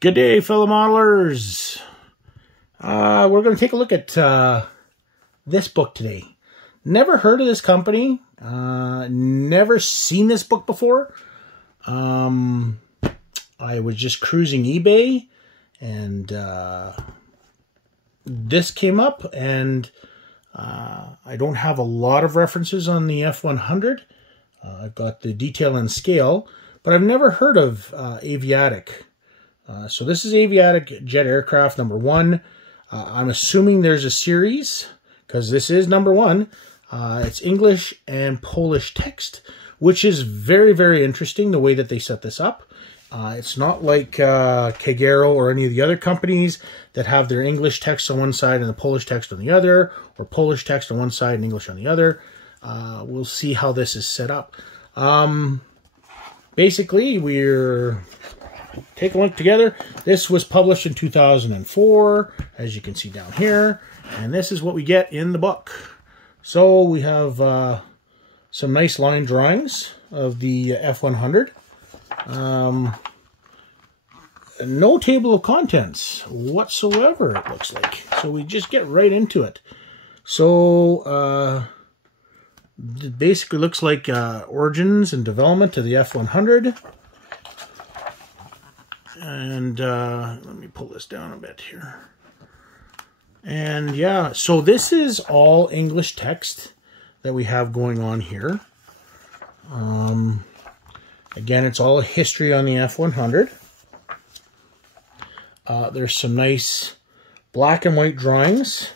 Good day, fellow modelers. We're going to take a look at this book today. Never heard of this company. Never seen this book before. I was just cruising eBay, and this came up, and I don't have a lot of references on the F-100. I've got the detail and scale, but I've never heard of Aviatik. So this is Aviatik jet aircraft number 1. I'm assuming there's a series, because this is number 1. It's English and Polish text, which is very, very interesting, the way that they set this up. It's not like Kagero or any of the other companies that have their English text on one side and the Polish text on the other, or Polish text on one side and English on the other. We'll see how this is set up. Basically, we're take a look together. This was published in 2004, as you can see down here, and this is what we get in the book. So we have some nice line drawings of the F-100. No table of contents whatsoever, it looks like. So we just get right into it. So it basically looks like origins and development of the F-100. And let me pull this down a bit here. And yeah, so this is all English text that we have going on here. Again, it's all a history on the F-100. There's some nice black and white drawings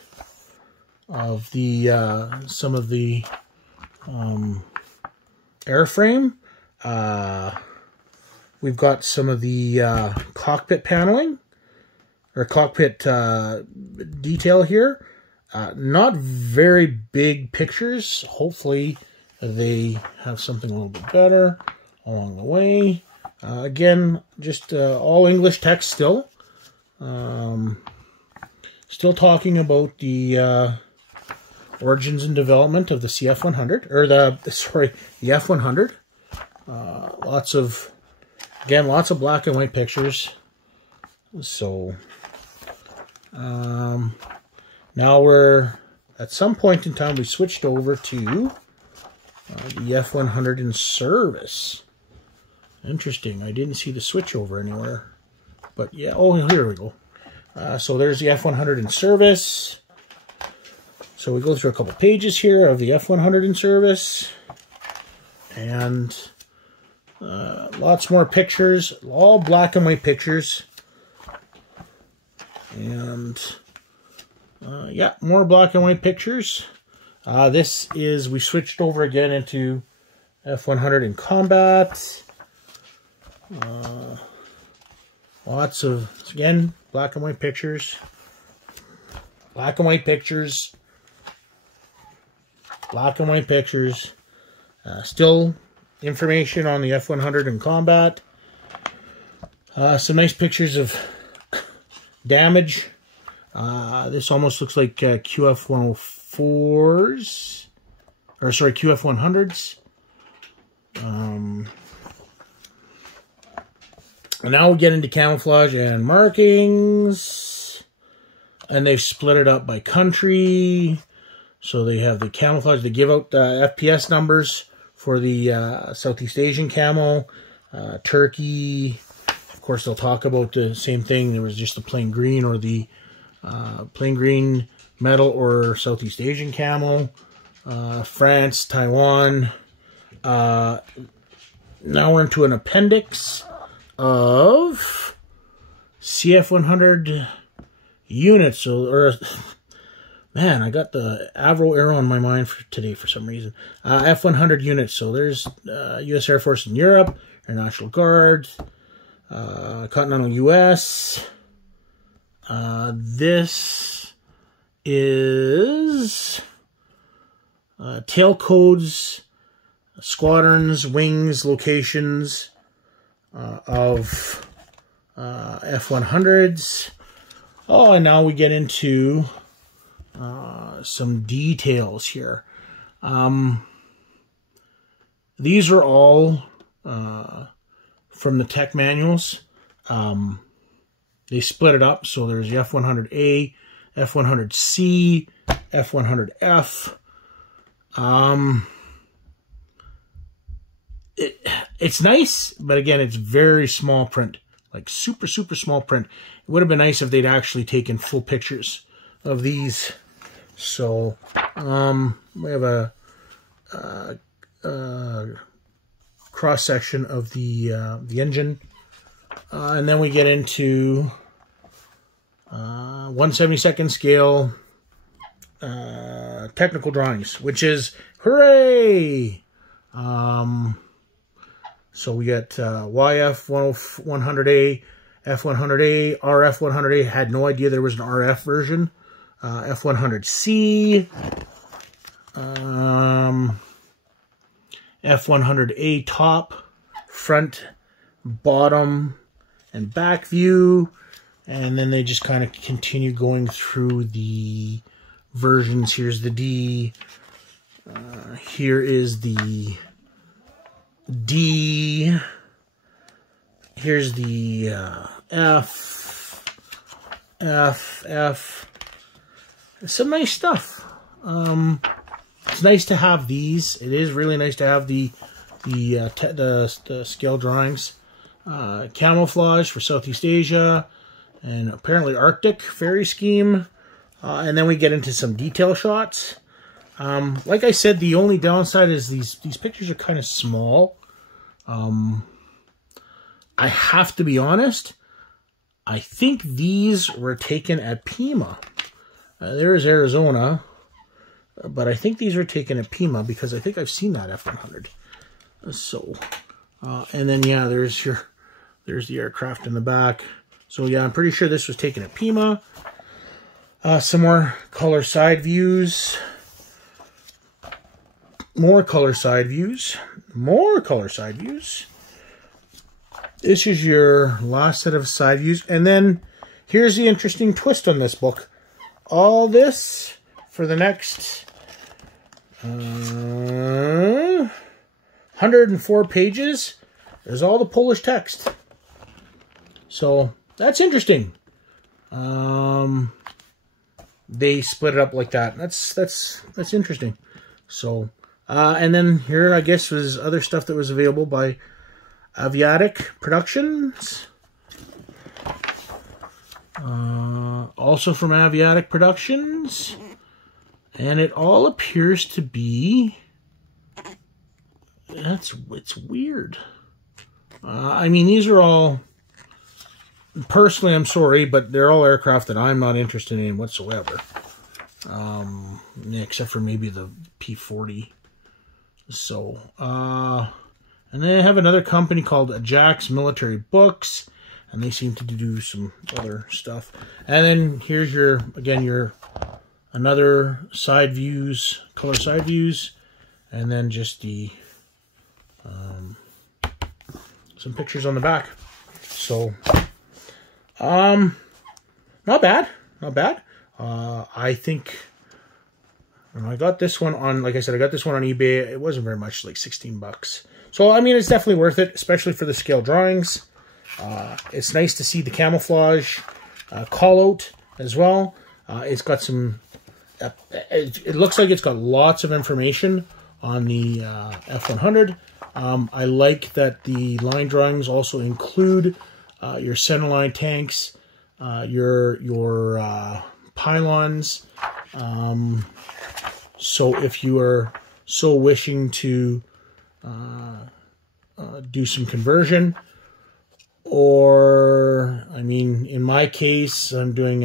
of the some of the airframe. We've got some of the cockpit paneling, or cockpit detail here. Not very big pictures. Hopefully they have something a little bit better along the way. Again, just all English text still. Still talking about the origins and development of the CF-100, or the F-100. Lots of black and white pictures. So now we're at some point in time we switched over to the F-100 in service. Interesting. I didn't see the switch over anywhere, but yeah. Oh, here we go. So there's the F-100 in service. So we go through a couple pages here of the F-100 in service, and lots more pictures, all black and white pictures. And yeah, more black and white pictures. This is, we switched over again into F-100 in combat. Lots of, again, black and white pictures. Black and white pictures. Black and white pictures. Still information on the F-100 in combat. Some nice pictures of damage. This almost looks like QF-104s, or sorry, QF-100s. Now we get into camouflage and markings, and they've split it up by country. So they have the camouflage. They give out FPS numbers for the Southeast Asian camo, Turkey. Of course, they'll talk about the same thing. There was just the plain green, or the plain green metal or Southeast Asian camo. France, Taiwan. Now we're into an appendix of CF-100 units. So, or man, I got the Avro Aero on my mind for today for some reason. F-100 units. So there's U.S. Air Force in Europe, Air National Guard, Continental U.S. This is tail codes, squadrons, wings, locations of F-100s. Oh, and now we get into some details here. These are all from the tech manuals. they split it up. So there's the F-100A, F-100C, F-100F. It's nice, but again, it's very small print, like super, super small print. It would have been nice if they'd actually taken full pictures of these. So we have a cross section of the engine, and then we get into 1/72nd scale technical drawings, which is hooray! So we got YF-100A, F-100A, RF-100A. Had no idea there was an RF version. F-100C, F-100A top, front, bottom, and back view. And then they just kind of continue going through the versions. Here's the D. Here is the D. Here's the F. Some nice stuff. It's nice to have these. It is really nice to have the scale drawings. Camouflage for Southeast Asia, and apparently Arctic ferry scheme. And then we get into some detail shots. Like I said, the only downside is these pictures are kind of small. I have to be honest, I think these were taken at Pima. There's Arizona, but I think these were taken at Pima because I think I've seen that F-100. So, and then yeah, there's the aircraft in the back. So yeah, I'm pretty sure this was taken at Pima. Some more color side views. More color side views. More color side views. This is your last set of side views. And then here's the interesting twist on this book. All this for the next 104 pages is all the Polish text. So that's interesting. They split it up like that. That's interesting. So and then here I guess was other stuff that was available by Aviatik Productions. Also from Aviatik Productions. And it all appears to be... It's weird. I mean, these are all... Personally, I'm sorry, but they're all aircraft that I'm not interested in whatsoever. Except for maybe the P-40. So, and they have another company called Jack's Military Books, and they seem to do some other stuff. And then here's your, again, your another side views, color side views, and then just the some pictures on the back. So, not bad, not bad. I think. I got this one on, like I said, I got this one on eBay. It wasn't very much, like 16 bucks. So, I mean, it's definitely worth it, especially for the scale drawings. It's nice to see the camouflage call out as well. It's got some, it looks like it's got lots of information on the F-100. I like that the line drawings also include your centerline tanks, your pylons. So if you are so wishing to do some conversion, or I mean, in my case, I'm doing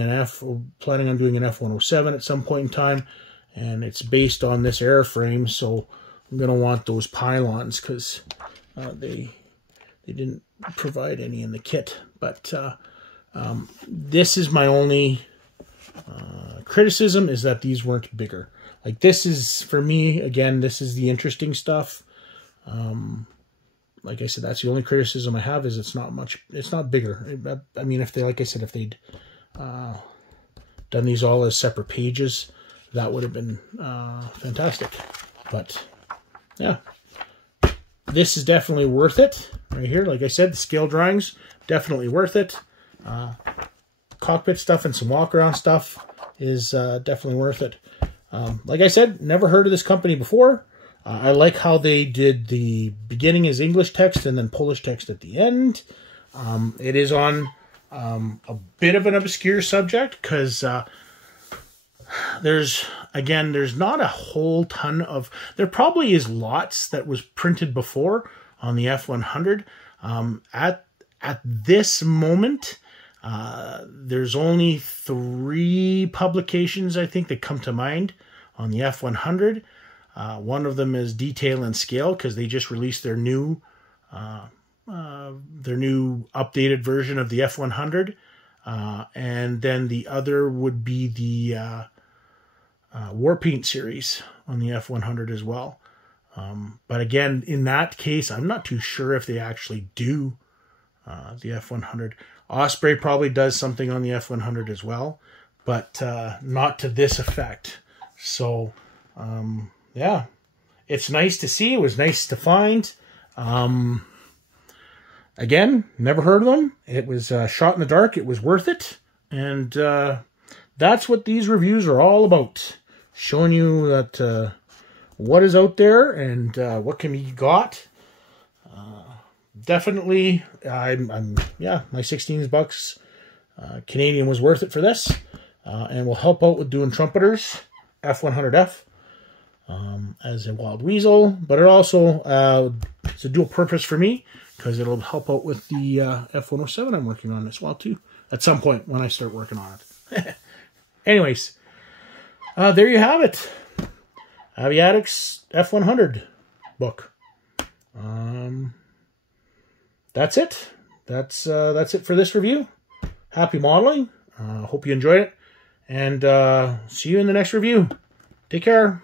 planning on doing an F-107 at some point in time, and it's based on this airframe, so I'm gonna want those pylons because they didn't provide any in the kit. But this is my only criticism, is that these weren't bigger. Like, this is, for me, again, this is the interesting stuff. Like I said, that's the only criticism I have, is it's not bigger. I mean, if they, like I said, if they'd done these all as separate pages, that would have been fantastic. But, yeah. This is definitely worth it. Right here, like I said, the scale drawings, definitely worth it. cockpit stuff and some walk-around stuff is definitely worth it. Like I said, never heard of this company before. I like how they did the beginning is English text and then Polish text at the end. It is on a bit of an obscure subject because there's not a whole ton of... There probably is lots that was printed before on the F-100. At this moment, there's only 3 publications, I think, that come to mind on the F-100. One of them is Detail and Scale because they just released their new updated version of the F-100. And then the other would be the Warpaint series on the F-100 as well. But again, in that case, I'm not too sure if they actually do the F-100. Osprey probably does something on the F-100 as well, but not to this effect. So, yeah, it's nice to see. It was nice to find. Again, never heard of them. It was shot in the dark. It was worth it. And that's what these reviews are all about. Showing you that what is out there and what can be got. Definitely, yeah, my $16 Canadian was worth it for this. And will help out with doing trumpeters, F-100F, as a Wild Weasel. But it also, it's a dual purpose for me, because it'll help out with the F-107 I'm working on as well, too, at some point when I start working on it. Anyways, there you have it. Aviatik's F-100 book. That's it. That's it for this review. Happy modeling. Hope you enjoyed it. And see you in the next review. Take care.